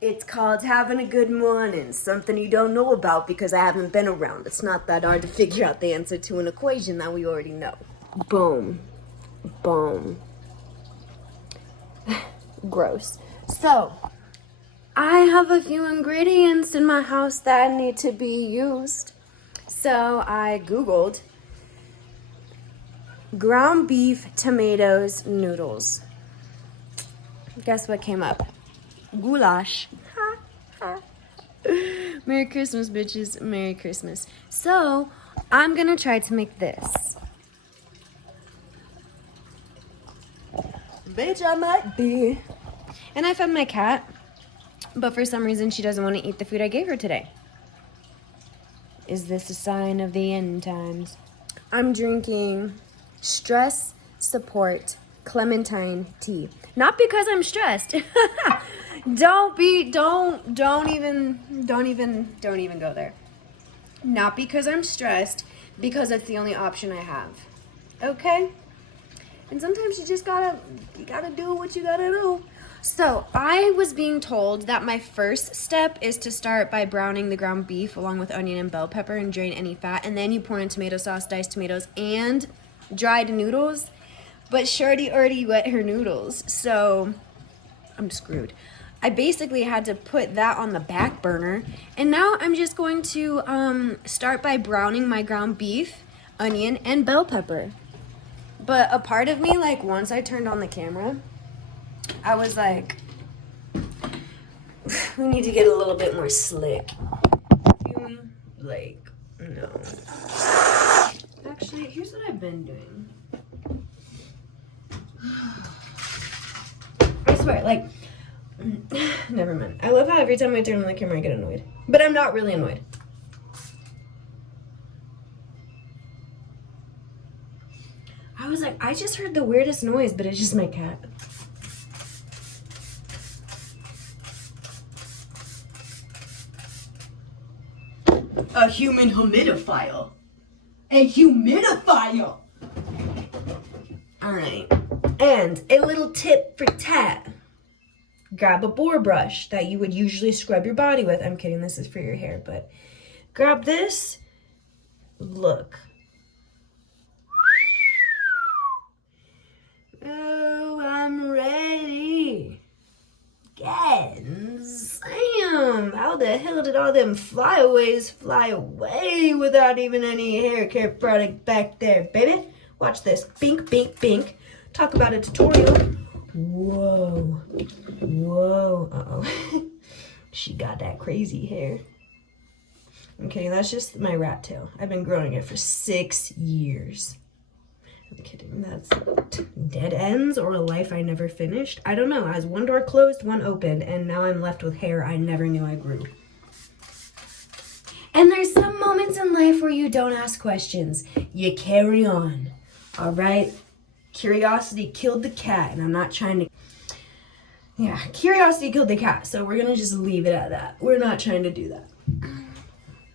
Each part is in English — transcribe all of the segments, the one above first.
It's called having a good morning. Something you don't know about because I haven't been around. It's not that hard to figure out the answer to an equation that we already know. Boom. Boom. Gross. So, I have a few ingredients in my house that need to be used. So, I Googled ground beef, tomatoes, noodles. Guess what came up? Goulash. Merry Christmas, bitches. Merry Christmas. So, I'm gonna try to make this. Bitch, I might be. And I fed my cat, but for some reason she doesn't want to eat the food I gave her today. Is this a sign of the end times? I'm drinking stress support clementine tea. Not because I'm stressed. Don't even go there. Not because I'm stressed, because it's the only option I have. Okay? And sometimes you gotta do what you gotta do. So I was being told that my first step is to start by browning the ground beef along with onion and bell pepper and drain any fat. And then you pour in tomato sauce, diced tomatoes, and dried noodles. But Shorty already wet her noodles, so I'm screwed. I basically had to put that on the back burner. And now I'm just going to start by browning my ground beef, onion, and bell pepper. But a part of me, like, once I turned on the camera, I was like, we need to get a little bit more slick. Feel me? Like, no. Actually, here's what I've been doing. I swear, like, never mind. I love how every time I turn on the camera, I get annoyed. But I'm not really annoyed. I was like, I just heard the weirdest noise, but it's just my cat. A human humidifier. A humidifier. All right. And a little tip for tat. Grab a boar brush that you would usually scrub your body with. I'm kidding, this is for your hair, but grab this. Look. Oh, I'm ready. Gens. Damn, how the hell did all them flyaways fly away without even any hair care product back there, baby? Watch this. Bink, bink, bink. Talk about a tutorial. Whoa. Whoa. Uh-oh. She got that crazy hair. I'm kidding. That's just my rat tail. I've been growing it for 6 years. I'm kidding. That's dead ends or a life I never finished. I don't know. As one door closed, one opened, and now I'm left with hair I never knew I grew. And there's some moments in life where you don't ask questions. You carry on. All right? Curiosity killed the cat, and I'm not trying to... Yeah, curiosity killed the cat, so we're going to just leave it at that. We're not trying to do that.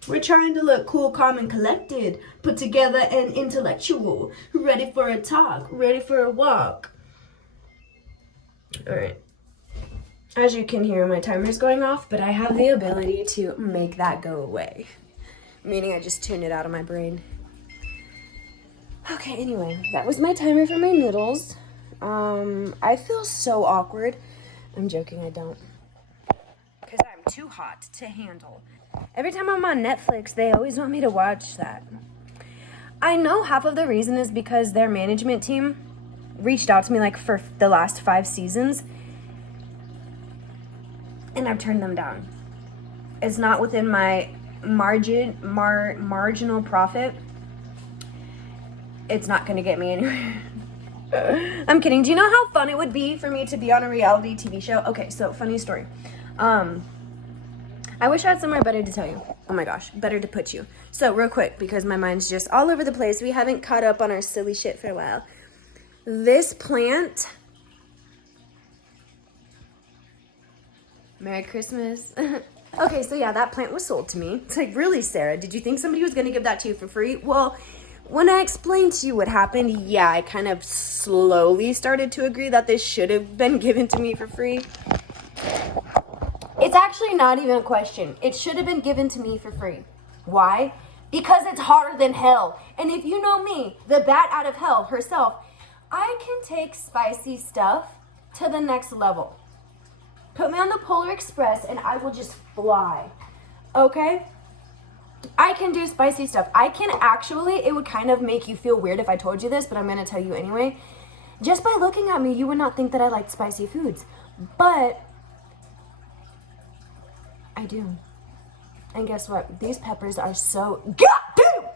We're trying to look cool, calm, and collected, put together and intellectual, ready for a talk, ready for a walk. All right. As you can hear, my timer's going off, but I have the ability to make that go away. Meaning I just tune it out of my brain. Okay, anyway, that was my timer for my noodles. I feel so awkward. I'm joking, I don't. Because I'm too hot to handle. Every time I'm on Netflix, they always want me to watch that. I know half of the reason is because their management team reached out to me like for the last 5 seasons, and I've turned them down. It's not within my marginal profit. It's not going to get me anywhere. I'm kidding. Do you know how fun it would be for me to be on a reality TV show? Okay, so funny story. I wish I had somewhere better to tell you. Oh my gosh, better to put you. So real quick, because my mind's just all over the place. We haven't caught up on our silly shit for a while. This plant. Merry Christmas. Okay, so yeah, that plant was sold to me. It's like, really, Sarah, did you think somebody was going to give that to you for free? Well, when I explained to you what happened, yeah, I kind of slowly started to agree that this should have been given to me for free. It's actually not even a question. It should have been given to me for free. Why? Because it's hotter than hell. And if you know me, the bat out of hell herself, I can take spicy stuff to the next level. Put me on the Polar Express and I will just fly. Okay? I can do spicy stuff. I can actually, it would kind of make you feel weird if I told you this, but I'm going to tell you anyway. Just by looking at me, you would not think that I liked spicy foods. But I do. And guess what? These peppers are so goddamn!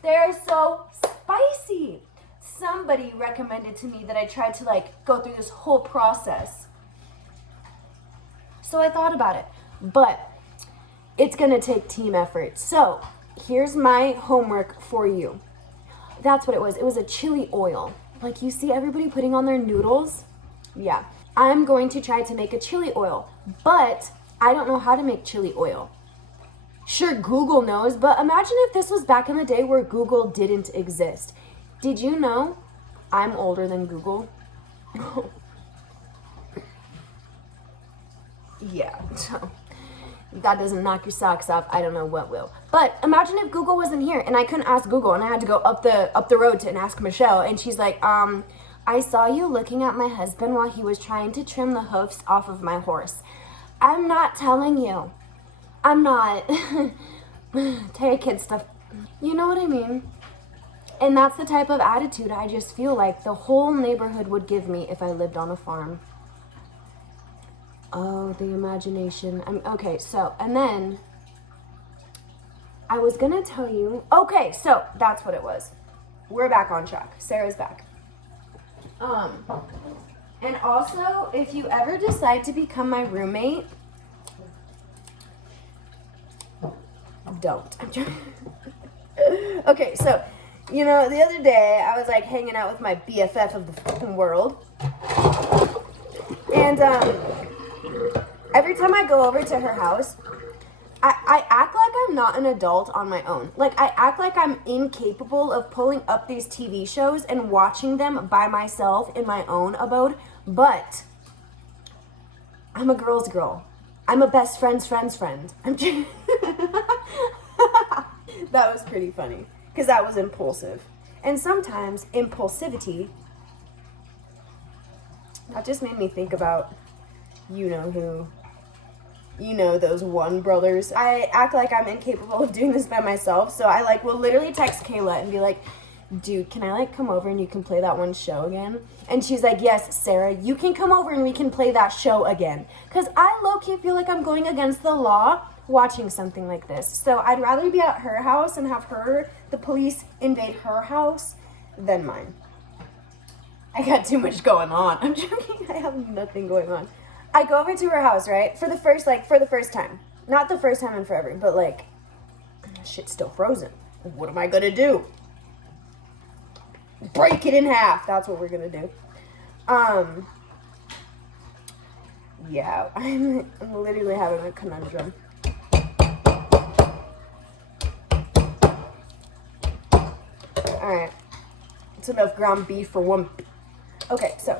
They're so spicy. Somebody recommended to me that I tried to like go through this whole process. So I thought about it. But it's gonna take team effort. So here's my homework for you. That's what it was. It was a chili oil. Like you see everybody putting on their noodles? Yeah. I'm going to try to make a chili oil, but I don't know how to make chili oil. Sure, Google knows, but imagine if this was back in the day where Google didn't exist. Did you know I'm older than Google? Yeah, so that doesn't knock your socks off. I don't know what will. But imagine if Google wasn't here and I couldn't ask Google and I had to go up the road to and ask Michelle, and she's like, I saw you looking at my husband while he was trying to trim the hoofs off of my horse. I'm not telling you. I'm not. Terry kid stuff. You know what I mean? And that's the type of attitude I just feel like the whole neighborhood would give me if I lived on a farm. Oh, the imagination. Okay, so, and then I was gonna tell you, okay, so that's what it was. We're back on track. Sarah's back. And also, if you ever decide to become my roommate, don't. I'm joking. Okay, so, you know, the other day I was like hanging out with my BFF of the fucking world. And, every time I go over to her house, I act like I'm not an adult on my own. Like, I act like I'm incapable of pulling up these TV shows and watching them by myself in my own abode. But I'm a girl's girl. I'm a best friend's friend's friend. That was pretty funny, because that was impulsive. And sometimes impulsivity, that just made me think about you know who. You know, those one brothers. I act like I'm incapable of doing this by myself, so I like will literally text Kayla and be like, dude, can I like come over and you can play that one show again? And she's like, yes, Sarah, you can come over and we can play that show again. Because I low-key feel like I'm going against the law watching something like this. So I'd rather be at her house and have her, the police, invade her house than mine. I got too much going on. I'm joking. I have nothing going on. I go over to her house, right? For the first time. Not the first time in forever, but like, shit's still frozen. What am I gonna do? Break it in half. That's what we're gonna do. Yeah, I'm literally having a conundrum. Alright. It's enough ground beef for one. Okay, so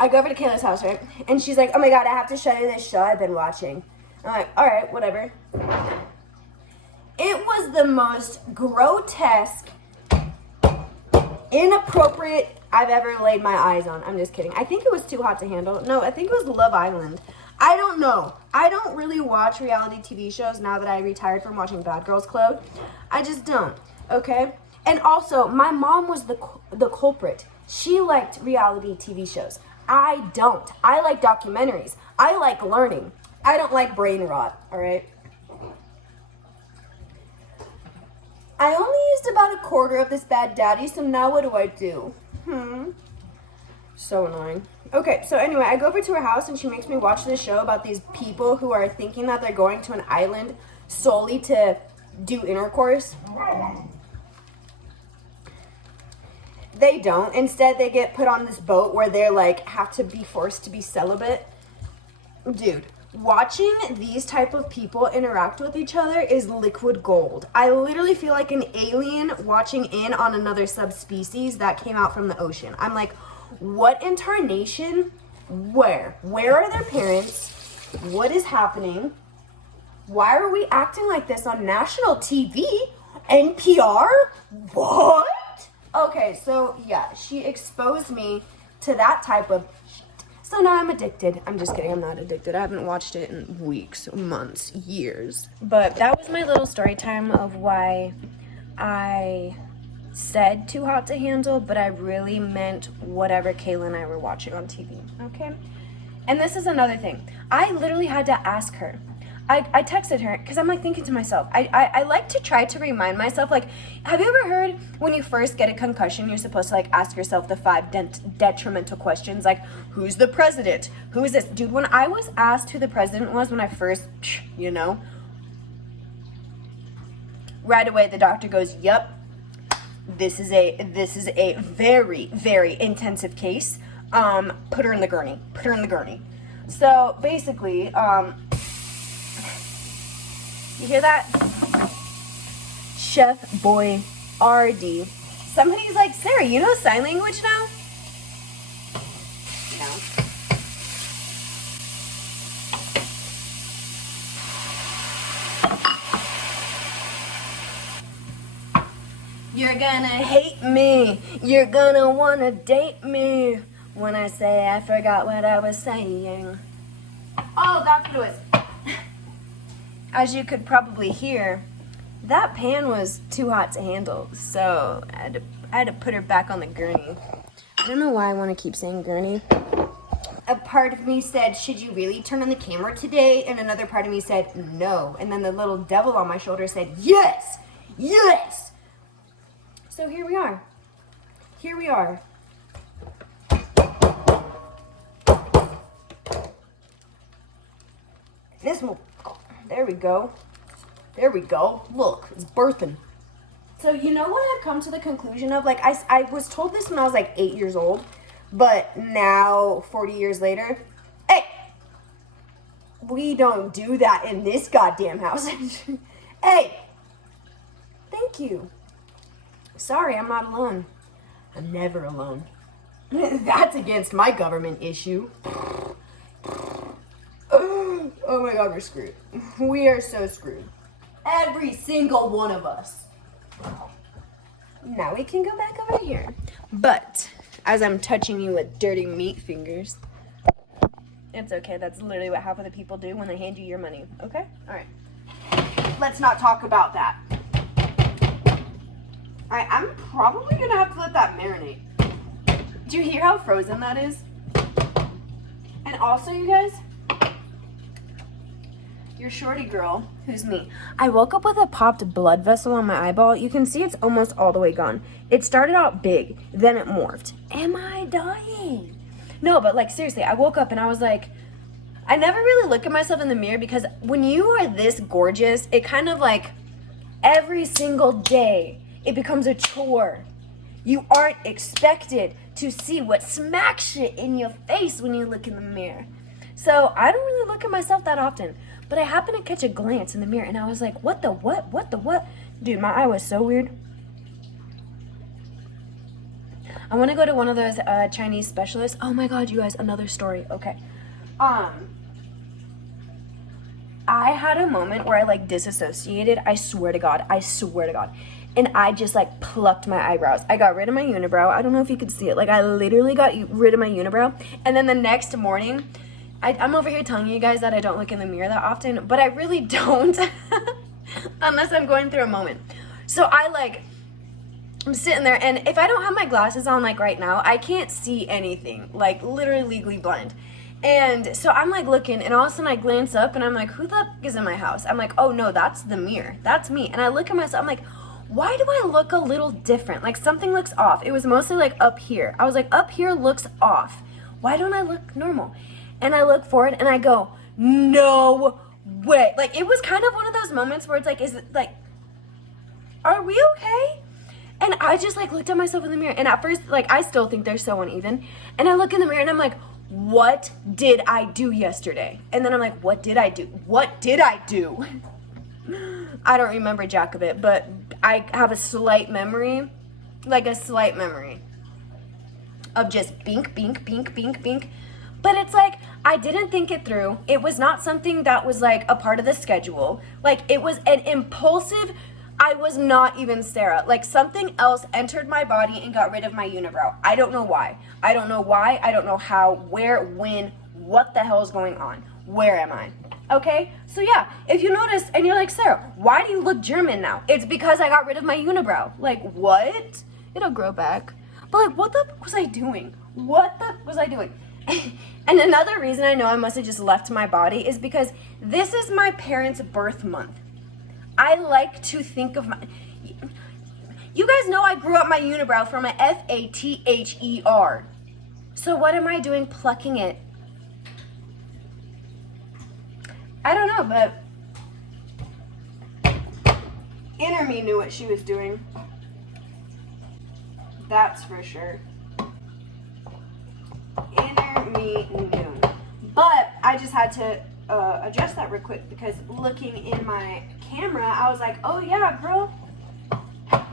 I go over to Kayla's house, right? And she's like, oh my god, I have to show you this show I've been watching. I'm like, alright, whatever. It was the most grotesque, inappropriate I've ever laid my eyes on. I'm just kidding. I think it was Too Hot to Handle. No, I think it was Love Island. I don't know. I don't really watch reality TV shows now that I retired from watching Bad Girls Club. I just don't, okay? And also, my mom was the culprit. She liked reality TV shows. I don't. I like documentaries. I like learning. I don't like brain rot, all right? I only used about a quarter of this bad daddy, so now what do? So annoying. Okay, so anyway, I go over to her house and she makes me watch this show about these people who are thinking that they're going to an island solely to do intercourse. They don't. Instead, they get put on this boat where they're like, have to be forced to be celibate. Dude, watching these type of people interact with each other is liquid gold. I literally feel like an alien watching in on another subspecies that came out from the ocean. I'm like, what in tarnation? Where? Where are their parents? What is happening? Why are we acting like this on national TV? NPR? What? Okay, so yeah, she exposed me to that type of shit. So now I'm addicted. I'm just kidding, I'm not addicted. I haven't watched it in weeks, months, years. But that was my little story time of why I said too hot to handle, but I really meant whatever Kayla and I were watching on TV, okay? And this is another thing. I literally had to ask her. I texted her because I'm like thinking to myself, I like to try to remind myself, like, have you ever heard when you first get a concussion, you're supposed to like ask yourself the 5 detrimental questions, like, who's the president? Who is this? Dude, when I was asked who the president was when I first, you know, right away the doctor goes, yep, this is a very, very intensive case. Put her in the gurney. Put her in the gurney. So basically, you hear that? Chef Boy RD. Somebody's like, Sarah, you know sign language now? No. You're gonna hate me. You're gonna wanna date me when I say I forgot what I was saying. Oh, that's what it was. As you could probably hear, that pan was too hot to handle, so I had to put her back on the gurney. I don't know why I want to keep saying gurney. A part of me said, should you really turn on the camera today? And another part of me said, no. And then the little devil on my shoulder said, yes, yes. So here we are. Here we are. This will... There we go. There we go. Look, it's birthing. So you know what I've come to the conclusion of? Like, I was told this when I was like 8 years old, but now, 40 years later, hey, we don't do that in this goddamn house. Hey, thank you. Sorry, I'm not alone. I'm never alone. That's against my government issue. Oh my god, we're screwed. We are so screwed. Every single one of us. Now we can go back over here. But, as I'm touching you with dirty meat fingers, it's okay. That's literally what half of the people do when they hand you your money. Okay? Alright. Let's not talk about that. Alright, I'm probably gonna have to let that marinate. Do you hear how frozen that is? And also, you guys, your shorty girl, who's me, I woke up with a popped blood vessel on my eyeball. You can see it's almost all the way gone. It started out big, then it morphed. Am I dying? No, but like seriously, I woke up and I was like, I never really look at myself in the mirror because when you are this gorgeous, it kind of like every single day, it becomes a chore. You aren't expected to see what smacks shit in your face when you look in the mirror. So I don't really look at myself that often. But I happened to catch a glance in the mirror and I was like, what the what? What the what? Dude, my eye was so weird. I want to go to one of those Chinese specialists. Oh my god, you guys, another story. Okay. I had a moment where I like disassociated. I swear to God. And I just like plucked my eyebrows. I got rid of my unibrow. I don't know if you could see it. Like I literally got rid of my unibrow. And then the next morning, I'm over here telling you guys that I don't look in the mirror that often, but I really don't unless I'm going through a moment. So I'm sitting there, and if I don't have my glasses on like right now, I can't see anything, like literally legally blind. And so I'm like looking, and all of a sudden I glance up and I'm like, who the fuck is in my house? I'm like, oh no, that's the mirror. That's me. And I look at myself, I'm like, why do I look a little different? Like something looks off. It was mostly like up here. I was like, up here looks off. Why don't I look normal? And I look forward and I go, no way. Like, it was kind of one of those moments where it's like, is it like, are we okay? And I just like looked at myself in the mirror. And at first, like, I still think they're so uneven. And I look in the mirror and I'm like, what did I do yesterday? And then I'm like, what did I do? What did I do? I don't remember jack of it, but I have a slight memory, of just bink, bink, bink, bink, bink. But it's like, I didn't think it through. It was not something that was like a part of the schedule. Like it was an impulsive, I was not even Sara. Like something else entered my body and got rid of my unibrow. I don't know why. I don't know why. I don't know how, where, when, what the hell is going on? Where am I? Okay, so yeah, if you notice and you're like, Sara, why do you look German now? It's because I got rid of my unibrow. Like, what? It'll grow back. But like, what the fuck was I doing? What the was I doing? And another reason I know I must have just left my body is because this is my parents' birth month. I like to think of my... You guys know I grew up my unibrow from a F-A-T-H-E-R. So what am I doing plucking it? I don't know, but inner me knew what she was doing. That's for sure. Inner me knew. But I just had to adjust that real quick because looking in my camera, I was like, oh yeah, girl.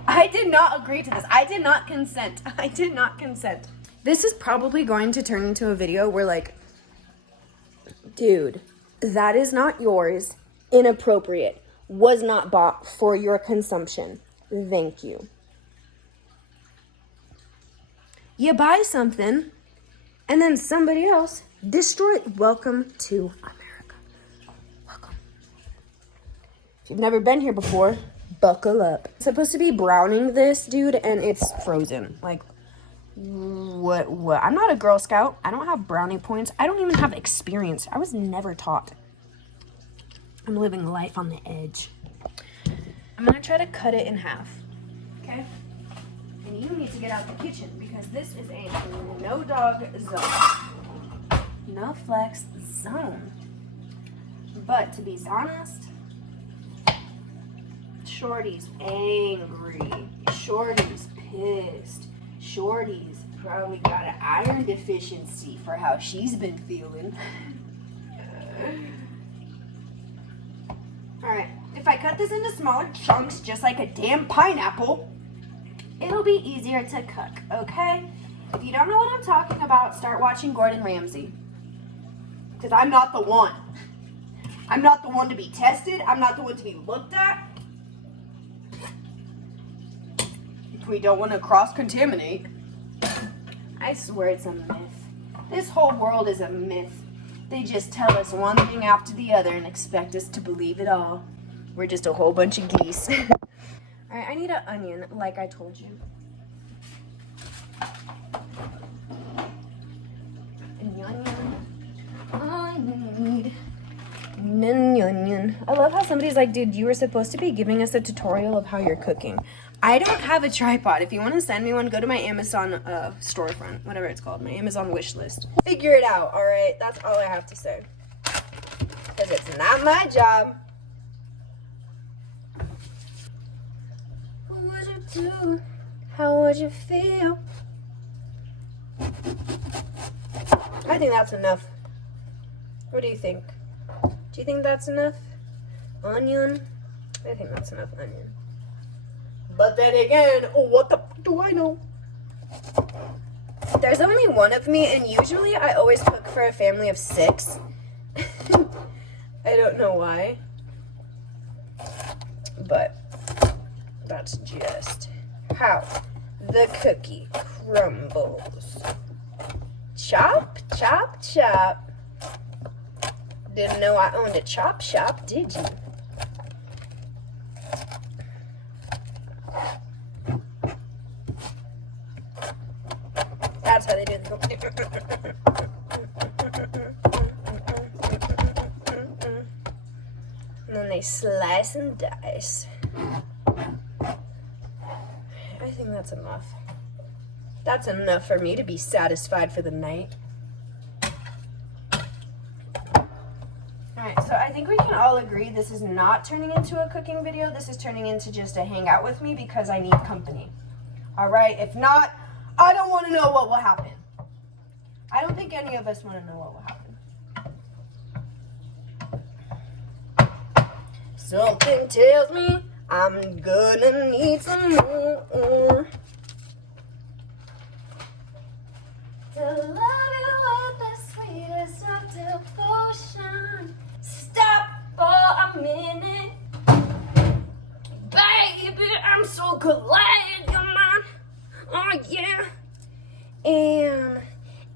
I did not agree to this. I did not consent. I did not consent. This is probably going to turn into a video where like, dude, that is not yours, inappropriate, was not bought for your consumption. Thank you. You buy something, and then somebody else destroy it. Welcome to America. Welcome. If you've never been here before, buckle up. I'm supposed to be browning this, dude, and it's frozen. Like, what? I'm not a Girl Scout. I don't have brownie points. I don't even have experience. I was never taught. I'm living life on the edge. I'm gonna try to cut it in half, okay? And you need to get out the kitchen because this is a no dog zone. No flex zone. But to be honest, Shorty's angry. Shorty's pissed. Shorty's probably got an iron deficiency for how she's been feeling. Alright, if I cut this into smaller chunks, just like a damn pineapple, it'll be easier to cook, okay? If you don't know what I'm talking about, start watching Gordon Ramsay. Because I'm not the one. I'm not the one to be tested. I'm not the one to be looked at. We don't want to cross-contaminate. I swear it's a myth. This whole world is a myth. They just tell us one thing after the other and expect us to believe it all. We're just a whole bunch of geese. Alright, I need an onion, like I told you. I need an onion. I love how somebody's like, dude, you were supposed to be giving us a tutorial of how you're cooking. I don't have a tripod. If you want to send me one, go to my Amazon storefront, whatever it's called, my Amazon wish list. Figure it out, all right? That's all I have to say. Because it's not my job. What would you do? How would you feel? I think that's enough. What do you think? Do you think that's enough? Onion? I think that's enough onion. But then again, what the fuck do I know? There's only one of me, and usually I always cook for a family of 6. I don't know why. But that's just how the cookie crumbles. Chop, chop, chop. Didn't know I owned a chop shop, did you? That's how they do it. And then they slice and dice. I think that's enough. That's enough for me to be satisfied for the night. Alright, so I think we can all agree this is not turning into a cooking video. This is turning into just a hang out with me because I need company. Alright, if not, I don't want to know what will happen. I don't think any of us want to know what will happen. Something tells me I'm gonna need some more. To love you with the sweetest of emotion. Stop for a minute. Baby, I'm so glad you're mine. Oh, yeah. And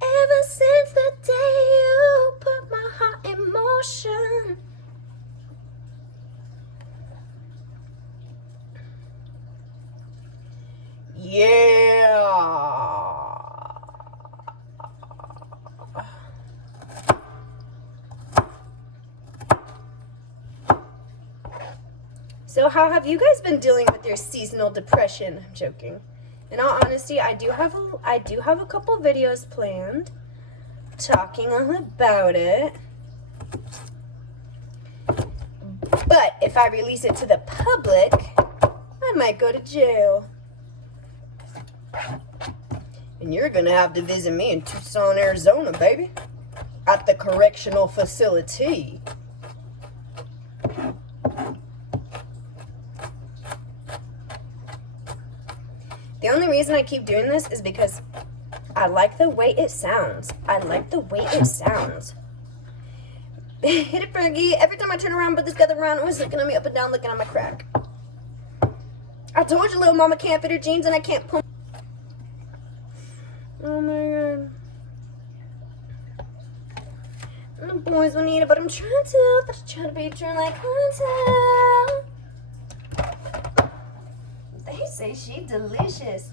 ever since the day you put my heart in motion. Yeah. So how have you guys been dealing with your seasonal depression? I'm joking. In all honesty, I do have a couple videos planned talking all about it. But if I release it to the public, I might go to jail. And you're gonna have to visit me in Tucson, Arizona, baby. At the correctional facility. The only reason I keep doing this is because I like the way it sounds. I like the way it sounds. Hit it, Fergie. Every time I turn around, but this guy around, always looking at me up and down, looking at my crack. I told you, little mama can't fit her jeans and I can't pull. Oh my god. And the boys will need it, but I'm trying to be true like Hunter. They say she delicious.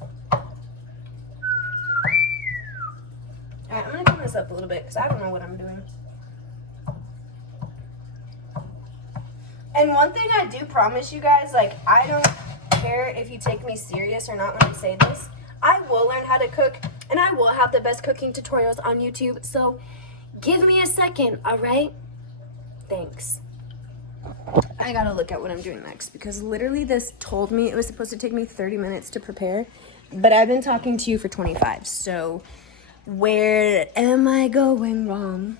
Alright, I'm gonna clean this up a little bit because I don't know what I'm doing. And one thing I do promise you guys, like, I don't care if you take me serious or not when I say this. I will learn how to cook, and I will have the best cooking tutorials on YouTube, so give me a second, alright? Thanks. I gotta look at what I'm doing next, because literally this told me it was supposed to take me 30 minutes to prepare, but I've been talking to you for 25, so where am I going wrong?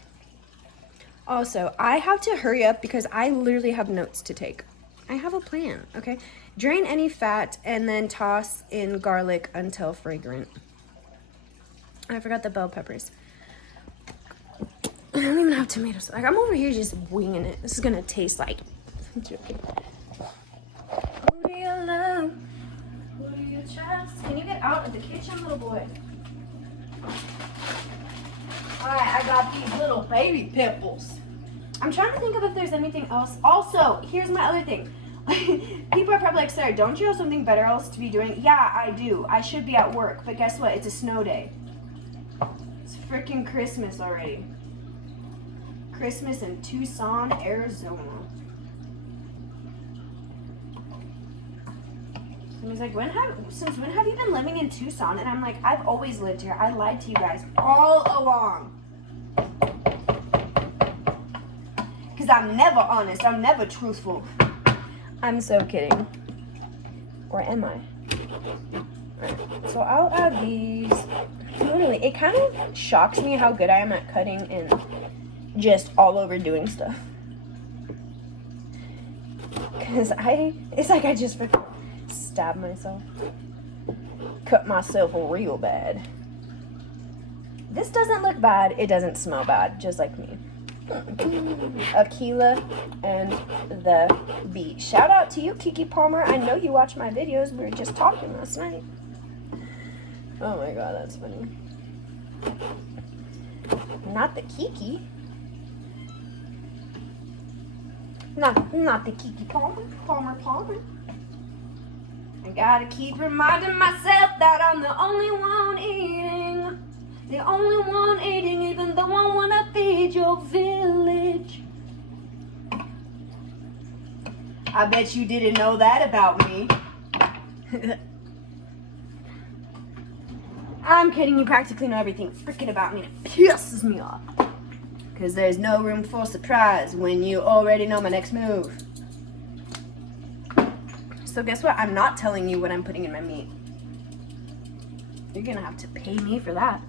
Also, I have to hurry up because I literally have notes to take. I have a plan, okay? Drain any fat and then toss in garlic until fragrant. I forgot the bell peppers. I don't even have tomatoes. Like, I'm over here just winging it. This is gonna taste like... I'm joking. Who do you love? Who do you trust? Can you get out of the kitchen, little boy? Alright, I got these little baby pimples. I'm trying to think of if there's anything else. Also, here's my other thing. People are probably like, Sarah, don't you have something better else to be doing? Yeah, I do. I should be at work, but guess what? It's a snow day. It's freaking Christmas already. Christmas in Tucson, Arizona. And he's like, since when have you been living in Tucson? And I'm like, I've always lived here. I lied to you guys all along. Because I'm never honest. I'm never truthful. I'm so kidding. Or am I? Right. So I'll add these. Literally, it kind of shocks me how good I am at cutting and just all over doing stuff. Because it's like I just stab myself. Cut myself real bad. This doesn't look bad. It doesn't smell bad, just like me. Aquila and the Bee. Shout out to you, Kiki Palmer. I know you watch my videos. We were just talking last night. Oh my god, that's funny. Not the Kiki. Not the Kiki Palmer. Palmer. I gotta keep reminding myself that I'm the only one eating. The only one eating, even though I wanna feed your village. I bet you didn't know that about me. I'm kidding, you practically know everything freaking about me. It pisses me off. Because there's no room for surprise when you already know my next move. So guess what? I'm not telling you what I'm putting in my meat. You're gonna have to pay me for that.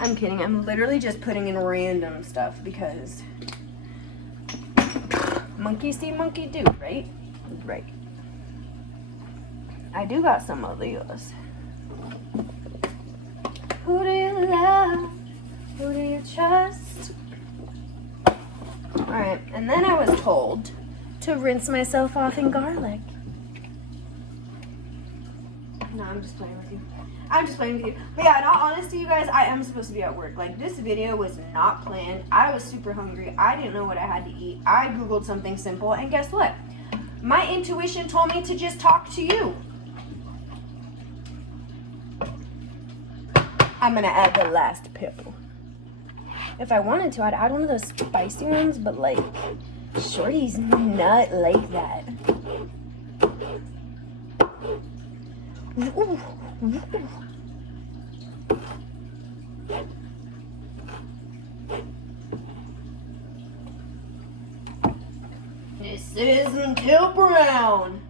I'm kidding. I'm literally just putting in random stuff because monkey see, monkey do, right? Right. I do got some of these. Who do you love? Who do you trust? All right, and then I was told to rinse myself off in garlic. No, I'm just playing with you. I'm just playing with you. But yeah, in all honesty, you guys, I am supposed to be at work. Like, this video was not planned. I was super hungry. I didn't know what I had to eat. I Googled something simple, and guess what? My intuition told me to just talk to you. I'm gonna add the last pepper. If I wanted to, I'd add one of those spicy ones, but like, Shorty's not like that. Ooh. This isn't Till Brown.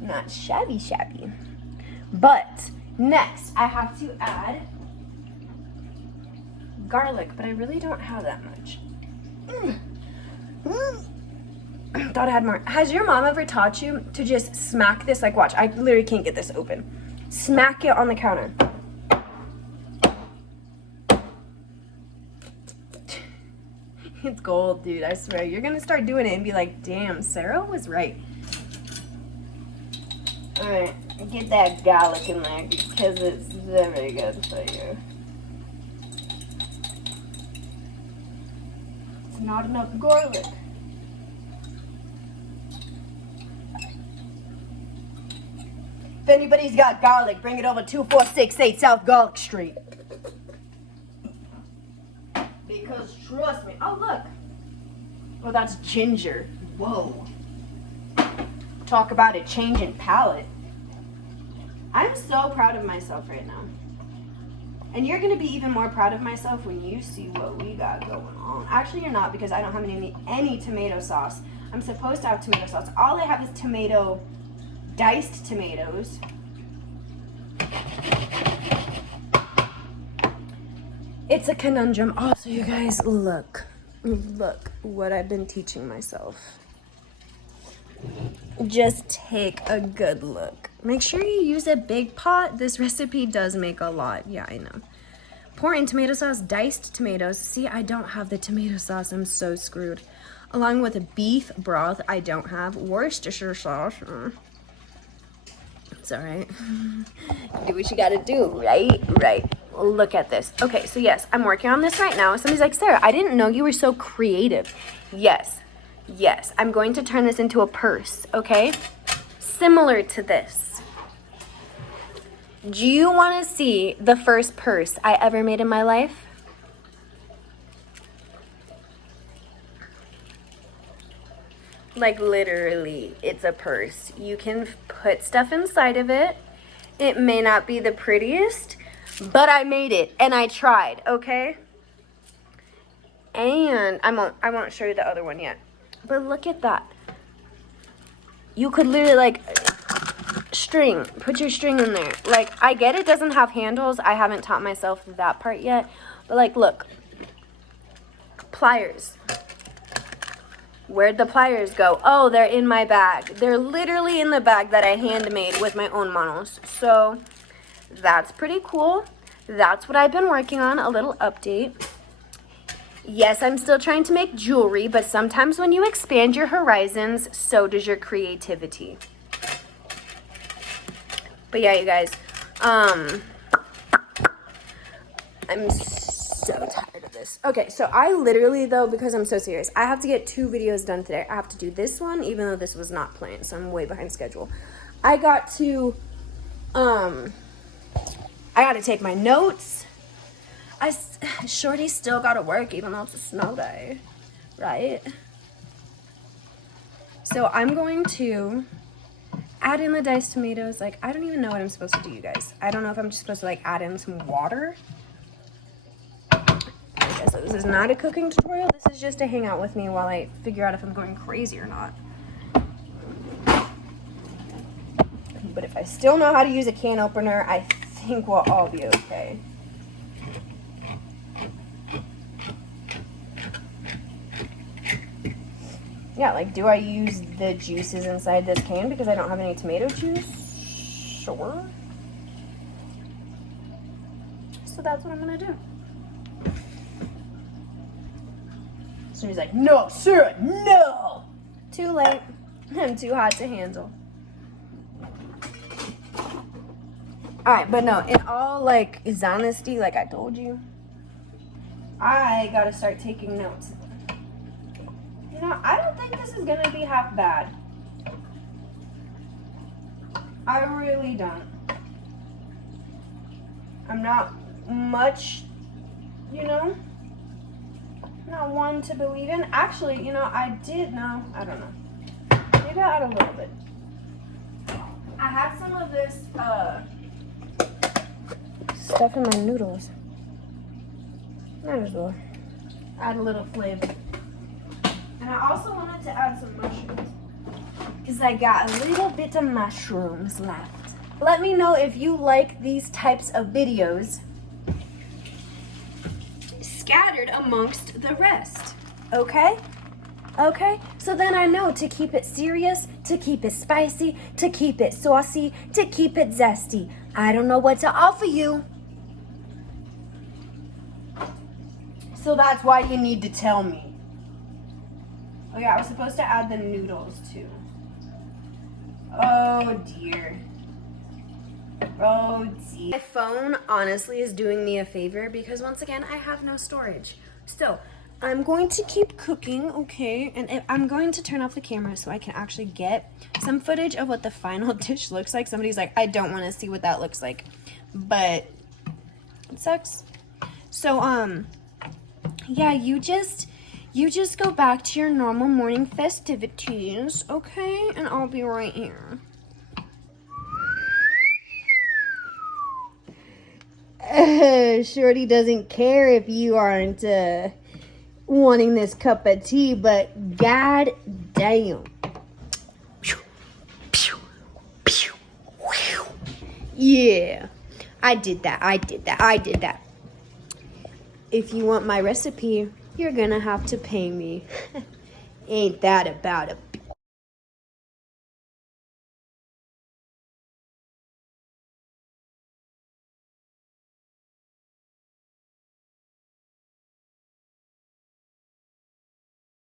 Not shabby. But next, I have to add garlic, but I really don't have that much. Thought I had more. Has your mom ever taught you to just smack this? Like, watch, I literally can't get this open. Smack it on the counter. It's gold, dude, I swear. You're gonna start doing it and be like, damn, Sarah was right. Alright, get that garlic in there because it's very good for you. It's not enough garlic. If anybody's got garlic, bring it over 2468 South Garlic Street. Because trust me. Oh, look. Oh, that's ginger. Whoa. Talk about a change in palette. I'm so proud of myself right now. And you're going to be even more proud of myself when you see what we got going on. Actually, you're not, because I don't have any tomato sauce. I'm supposed to have tomato sauce. All I have is diced tomatoes. It's a conundrum. Also, you guys, look what I've been teaching myself. Just take a good look. Make sure you use a big pot. This recipe does make a lot. Yeah, I know. Pour in tomato sauce, diced tomatoes. See, I don't have the tomato sauce. I'm so screwed. Along with a beef broth, I don't have. Worcestershire sauce. It's all right. Do what you gotta do, right? Right. Look at this. Okay, so yes, I'm working on this right now. Somebody's like, Sarah, I didn't know you were so creative. Yes, I'm going to turn this into a purse, okay? Similar to this. Do you want to see the first purse I ever made in my life? Like, literally, it's a purse. You can put stuff inside of it. It may not be the prettiest, but I made it, and I tried, okay? And I won't show you the other one yet. But look at that. You could literally, like, put your string in there. Like, I get it doesn't have handles. I haven't taught myself that part yet. But, like, look. Pliers. Where'd the pliers go? Oh, they're in my bag. They're literally in the bag that I handmade with my own manos. So, that's pretty cool. That's what I've been working on, a little update. Yes, I'm still trying to make jewelry, but sometimes when you expand your horizons, so does your creativity. But yeah, you guys, I'm so tired of this. Okay, so I literally, though, because I'm so serious, I have to get 2 videos done today. I have to do this one, even though this was not planned, so I'm way behind schedule. I got to take my notes. Shorty still gotta work, even though it's a snow day, right? So I'm going to add in the diced tomatoes. Like, I don't even know what I'm supposed to do, you guys. I don't know if I'm just supposed to, like, add in some water. Okay, so this is not a cooking tutorial. This is just to hang out with me while I figure out if I'm going crazy or not. But if I still know how to use a can opener, I think we'll all be okay. Yeah, like, do I use the juices inside this can because I don't have any tomato juice? Sure. that's what I'm gonna do. So he's like, no, Sara, no! Too late. I'm too hot to handle. Alright, but no, in all, like, is honesty, like I told you, I gotta start taking notes. You know, I don't think this is gonna be half bad. I really don't. I'm not much, you know, not one to believe in. Actually, you know, I don't know. Maybe I'll add a little bit. I had some of this stuff in my noodles. Might as well add a little flavor. And I also wanted to add some mushrooms, because I got a little bit of mushrooms left. Let me know if you like these types of videos scattered amongst the rest. Okay? Okay? So then I know to keep it serious, to keep it spicy, to keep it saucy, to keep it zesty. I don't know what to offer you. So that's why you need to tell me. Oh yeah, I was supposed to add the noodles too. Oh dear. Oh dear. My phone honestly is doing me a favor because once again, I have no storage. So I'm going to keep cooking, okay? And I'm going to turn off the camera so I can actually get some footage of what the final dish looks like. Somebody's like, I don't want to see what that looks like, but it sucks. So, yeah, you just go back to your normal morning festivities, okay? And I'll be right here. Shorty doesn't care if you aren't wanting this cup of tea, but god damn. Yeah, I did that. If you want my recipe, you're gonna have to pay me. Ain't that about a